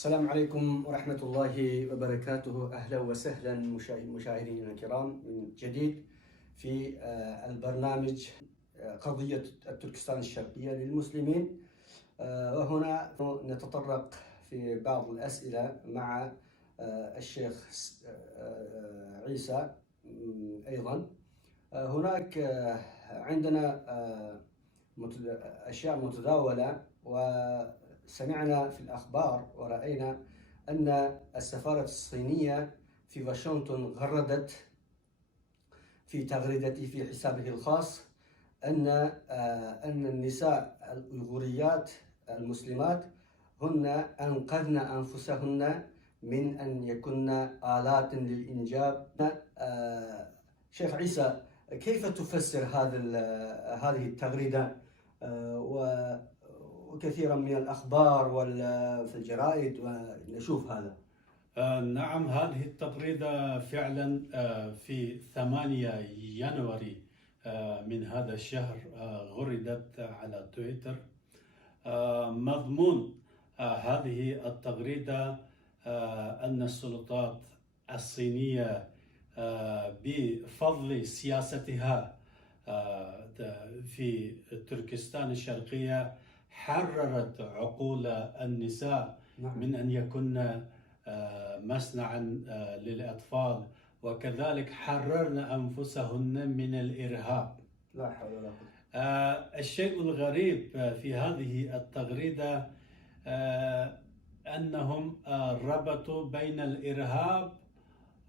السلام عليكم ورحمة الله وبركاته. أهلا وسهلا مشاهدينا الكرام من جديد في البرنامج قضية تركستان الشرقية للمسلمين. وهنا نتطرق في بعض الأسئلة مع الشيخ عيسى. أيضا هناك عندنا أشياء متداولة، وسمعنا في الأخبار ورأينا أن السفارة الصينية في واشنطن غردت في تغريدته في حسابه الخاص أن النساء الأيغوريات المسلمات هن أنقذن أنفسهن من أن يكن آلات للإنجاب. شيخ عيسى، كيف تفسر هذه التغريدة وكثيرا من الأخبار في الجرائد ونشوف هذا؟ نعم، هذه التغريدة فعلا في 8 يناير من هذا الشهر غردت على تويتر. مضمون هذه التغريدة أن السلطات الصينية بفضل سياستها في تركستان الشرقية حررت عقول النساء من أن يكن مصنعا للأطفال، وكذلك حررن أنفسهن من الإرهاب. لا حول ولا قوة. الشيء الغريب في هذه التغريدة أنهم ربطوا بين الإرهاب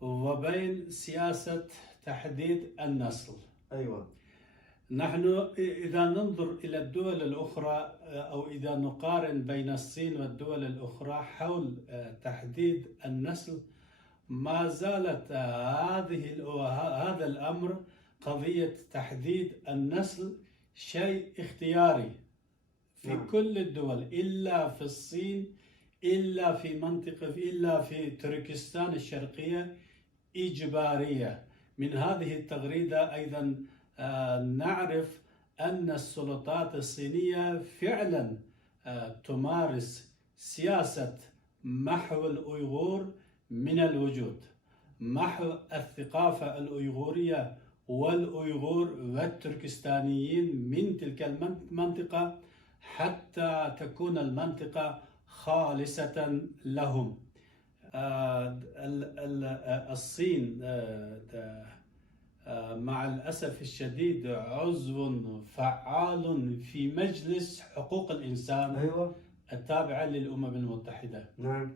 وبين سياسة تحديد النسل. أيوة. نحن إذا ننظر إلى الدول الأخرى أو إذا نقارن بين الصين والدول الأخرى حول تحديد النسل، ما زالت هذا الأمر، قضية تحديد النسل، شيء اختياري في كل الدول إلا في الصين، إلا في تركستان الشرقية إجبارية. من هذه التغريدة أيضا نعرف أن السلطات الصينية فعلا تمارس سياسة محو الأيغور من الوجود، محو الثقافة الأيغورية والأيغور والتركستانيين من تلك المنطقة حتى تكون المنطقة خالصة لهم. الصين مع الأسف الشديد عضو فعال في مجلس حقوق الإنسان. أيوة. التابعة للأمم المتحدة. نعم.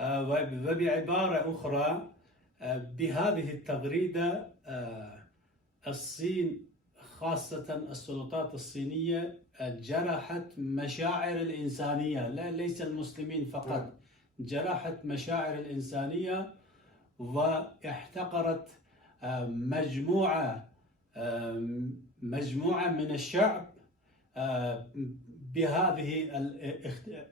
وبعبارة أخرى، بهذه التغريدة الصين، خاصة السلطات الصينية، جرحت مشاعر الإنسانية، ليس المسلمين فقط، جرحت مشاعر الإنسانية واحتقرت مجموعة من الشعب بهذه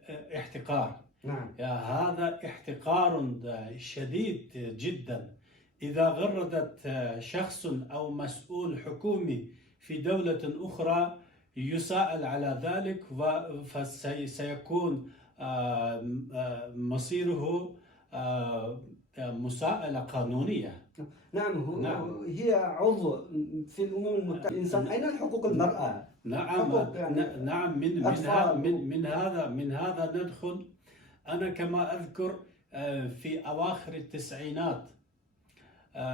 الاحتقار. نعم. هذا احتقار شديد جدا. إذا غردت شخص أو مسؤول حكومي في دولة أخرى يسأل على ذلك، فسيكون مصيره مساءلة قانونية. نعم. نعم. هي عضو في الأمم المتحدة. الإنسان، أين حقوق المرأة؟ نعم. نعم. من هذا ندخل. أنا كما أذكر في أواخر التسعينات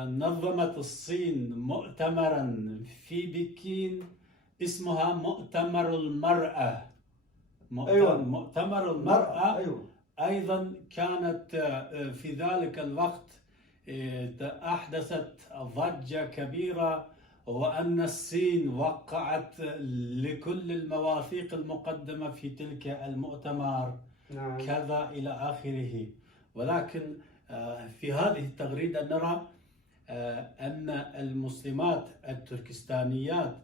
نظمت الصين مؤتمرا في بكين اسمها مؤتمر المرأة. أيوة. مؤتمر المرأة. أيوة. أيضا كانت في ذلك الوقت أحدثت ضجة كبيرة، وأن الصين وقعت لكل المواثيق المقدمة في تلك المؤتمر. نعم. كذا إلى آخره. ولكن في هذه التغريدة نرى أن المسلمات التركستانيات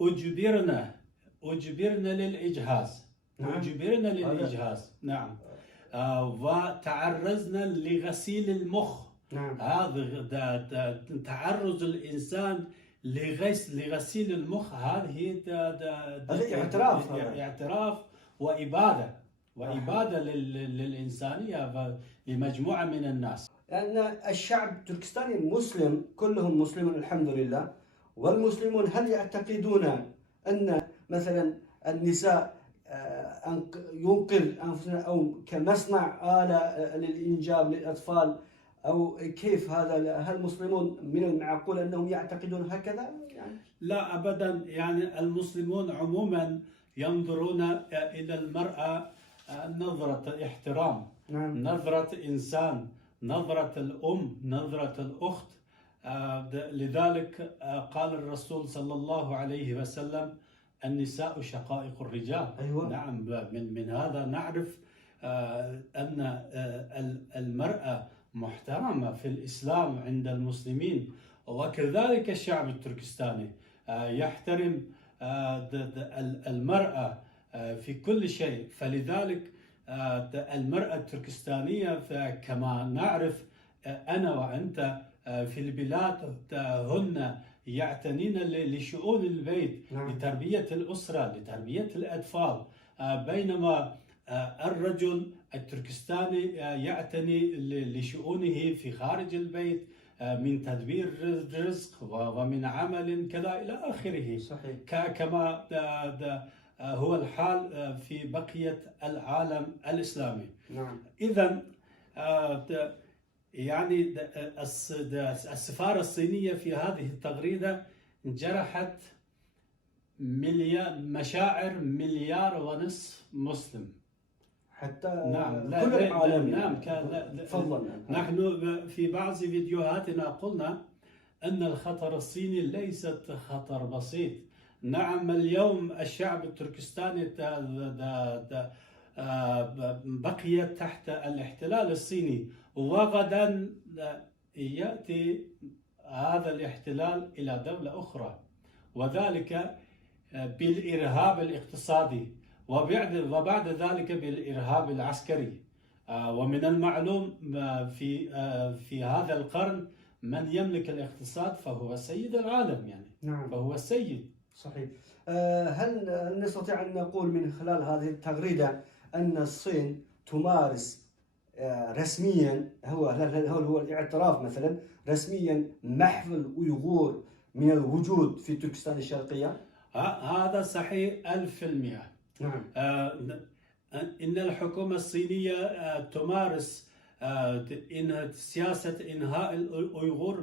أجبرن للإجهاز. نعم. أجبرن للإجهاز. نعم. وتعرضن لغسيل المخ. نعم. هذا تعرض الإنسان لغسيل المخ. هذه اعتراف وإبادة. وإبادة للإنسانية لمجموعة من الناس. لأن الشعب التركستاني مسلم، كلهم مسلمون الحمد لله. والمسلمون هل يعتقدون أن مثلا النساء ينقذ أنفسنا أو كمصنع آلة للإنجاب للأطفال، أو كيف هذا؟ هل المسلمون من المعقول أنهم يعتقدون هكذا؟ يعني لا أبدا، يعني المسلمون عموما ينظرون إلى المرأة نظرة احترام، نعم. نظرة إنسان، نظرة الأم، نظرة الأخت. لذلك قال الرسول صلى الله عليه وسلم: النساء شقائق الرجال. أيوة. نعم، من هذا نعرف أن المرأة محترمة في الإسلام عند المسلمين، وكذلك الشعب التركستاني يحترم المرأة في كل شيء. فلذلك المرأة التركستانية كما نعرف أنا وأنت في البلاد هن يعتنين لشؤون البيت، نعم. لتربية الأسرة، لتربية الأطفال، بينما الرجل التركستاني يعتني لشؤونه في خارج البيت من تدبير رزق ومن عمل كذا إلى آخره. صحيح. كما هو الحال في بقية العالم الإسلامي. نعم. إذن يعني السفارة الصينية في هذه التغريدة جرحت مشاعر 1.5 مليار مسلم. حتى نعم. كل العالم. نعم. تفضل. نحن في بعض فيديوهاتنا قلنا أن الخطر الصيني ليست خطر بسيط. نعم، اليوم الشعب التركستاني بقي تحت الاحتلال الصيني، وغدا يأتي هذا الاحتلال إلى دولة أخرى، وذلك بالإرهاب الاقتصادي وبعد ذلك بالإرهاب العسكري. ومن المعلوم في هذا القرن من يملك الاقتصاد فهو سيد العالم، يعني نعم. فهو السيد. صحيح. هل نستطيع أن نقول من خلال هذه التغريدة أن الصين تمارس رسميا هو الاعتراف مثلا رسميا محو الأيغور من الوجود في تركستان الشرقية؟ هذا صحيح 1000%. نعم. إن الحكومة الصينية تمارس سياسة إنهاء الأيغور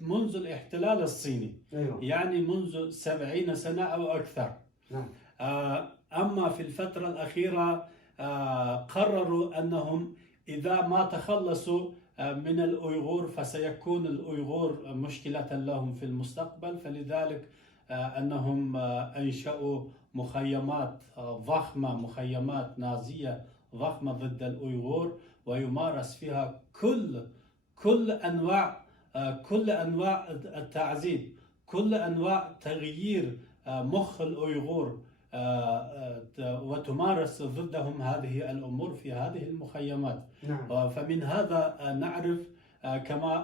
منذ الاحتلال الصيني. أيوة. يعني منذ 70 سنة أو أكثر. نعم. أما في الفترة الأخيرة قرروا أنهم إذا ما تخلصوا من الأيغور فسيكون الأيغور مشكلة لهم في المستقبل، فلذلك أنهم أنشأوا مخيمات ضخمة، مخيمات نازية ضخمة ضد الأيغور، ويمارس فيها كل أنواع التعذيب، كل أنواع تغيير مخ الأيغور، وتمارس ضدهم هذه الأمور في هذه المخيمات. نعم. فمن هذا نعرف كما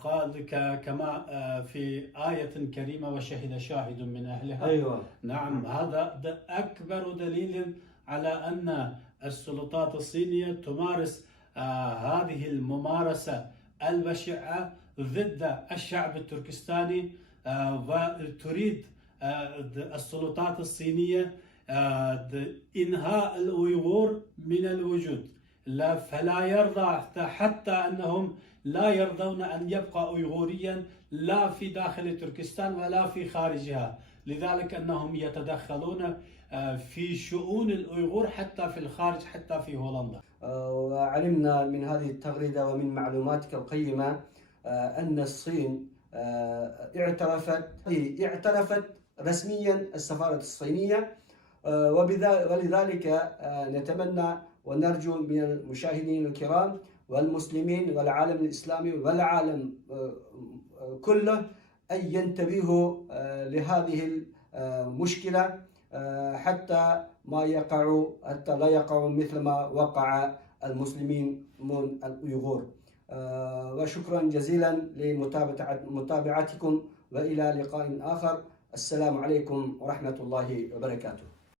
قال كما في آية كريمة: وشهد شاهد من أهلها. أيوة. نعم. هذا أكبر دليل على أن السلطات الصينية تمارس هذه الممارسة البشعة ضد الشعب التركستاني، وتريد السلطات الصينية إنهاء الأيغور من الوجود. فلا يرضى حتى أنهم لا يرضون أن يبقى أيغوريا لا في داخل تركستان ولا في خارجها، لذلك أنهم يتدخلون في شؤون الأيغور حتى في الخارج، حتى في هولندا. وعلمنا من هذه التغريدة ومن معلوماتك القيمة أن الصين اعترفت رسميا السفارة الصينية، ولذلك نتمنى ونرجو من المشاهدين الكرام والمسلمين والعالم الإسلامي والعالم كله أن ينتبهوا لهذه المشكلة حتى لا يقعوا مثل ما وقع المسلمين من الأيغور. وشكرا جزيلا لمتابعتكم، وإلى لقاء آخر. السلام عليكم ورحمة الله وبركاته.